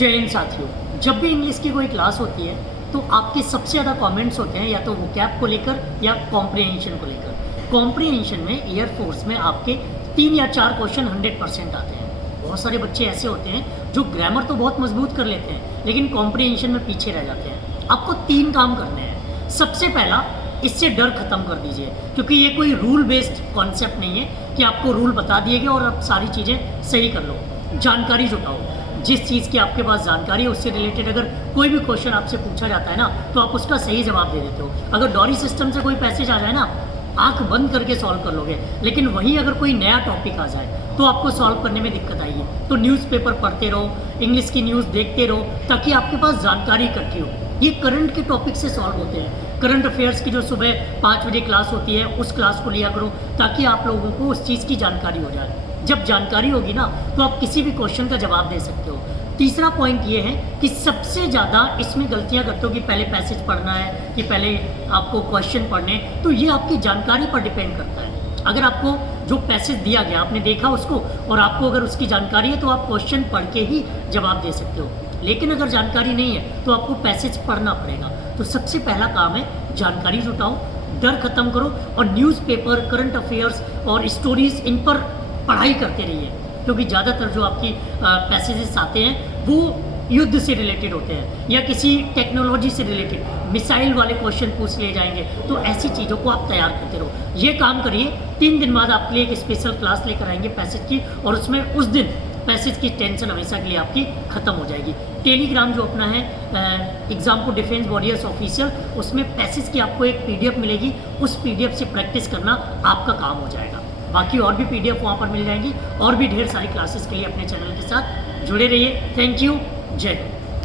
जय हिंद साथियों। जब भी इंग्लिश की कोई क्लास होती है तो आपके सबसे ज़्यादा कमेंट्स होते हैं या तो वोकैब को लेकर या कॉम्प्रिहेंशन को लेकर। कॉम्प्रिहेंशन में एयरफोर्स में आपके 3 या 4 क्वेश्चन 100% आते हैं। बहुत सारे बच्चे ऐसे होते हैं जो ग्रामर तो बहुत मजबूत कर लेते हैं लेकिन कॉम्प्रिहेंशन में पीछे रह जाते हैं। आपको 3 काम करने हैं। सबसे पहला, इससे डर खत्म कर दीजिए, क्योंकि ये कोई रूल बेस्ड कॉन्सेप्ट नहीं है कि आपको रूल बता दिए गए और आप सारी चीज़ें सही कर लो। जानकारी जुटाओ। जिस चीज़ की आपके पास जानकारी है उससे रिलेटेड अगर कोई भी क्वेश्चन आपसे पूछा जाता है ना तो आप उसका सही जवाब दे देते हो। अगर डॉरी सिस्टम से कोई पैसेज आ जाए ना, आंख बंद करके सॉल्व कर लोगे, लेकिन वहीं अगर कोई नया टॉपिक आ जाए तो आपको सॉल्व करने में दिक्कत आएगी। तो न्यूज़पेपर पढ़ते रहो, इंग्लिश की न्यूज़ देखते रहो, ताकि आपके पास जानकारी इकट्ठी हो। ये करंट के टॉपिक से सॉल्व होते हैं। करंट अफेयर्स की जो सुबह 5 बजे क्लास होती है उस क्लास को लिया करो, ताकि आप लोगों को उस चीज़ की जानकारी हो जाए। जब जानकारी होगी ना तो आप किसी भी क्वेश्चन का जवाब दे सकते हो। तीसरा पॉइंट ये है कि सबसे ज़्यादा इसमें गलतियां करते हो कि पहले पैसेज पढ़ना है कि पहले आपको क्वेश्चन पढ़ने, तो ये आपकी जानकारी पर डिपेंड करता है। अगर आपको जो पैसेज दिया गया आपने देखा उसको और आपको अगर उसकी जानकारी है तो आप क्वेश्चन पढ़ के ही जवाब दे सकते हो। लेकिन अगर जानकारी नहीं है तो आपको पैसेज पढ़ना पड़ेगा। तो सबसे पहला काम है जानकारी जुटाओ, डर खत्म करो और न्यूज़पेपर, करंट अफेयर्स और स्टोरीज, इन पर पढ़ाई करते रहिए, क्योंकि ज़्यादातर जो आपकी पैसेजेस आते हैं वो युद्ध से रिलेटेड होते हैं या किसी टेक्नोलॉजी से रिलेटेड मिसाइल वाले क्वेश्चन पूछ लिए जाएंगे। तो ऐसी चीज़ों को आप तैयार करते रहो। ये काम करिए। 3 दिन बाद आपके लिए एक स्पेशल क्लास लेकर आएंगे पैसेज की, और उसमें उस दिन पैसेज की टेंशन हमेशा के लिए आपकी ख़त्म हो जाएगी। टेलीग्राम जो अपना है एग्जाम को डिफेंस वॉरियर्स ऑफिशियल, उसमें पैसेज की आपको एक PDF मिलेगी। उस PDF से प्रैक्टिस करना आपका काम हो जाएगा। बाकी और भी PDF वहाँ पर मिल जाएंगी और भी ढेर सारी क्लासेस के लिए अपने चैनल के साथ जुड़े रहिए। Thank you. जय हिंद।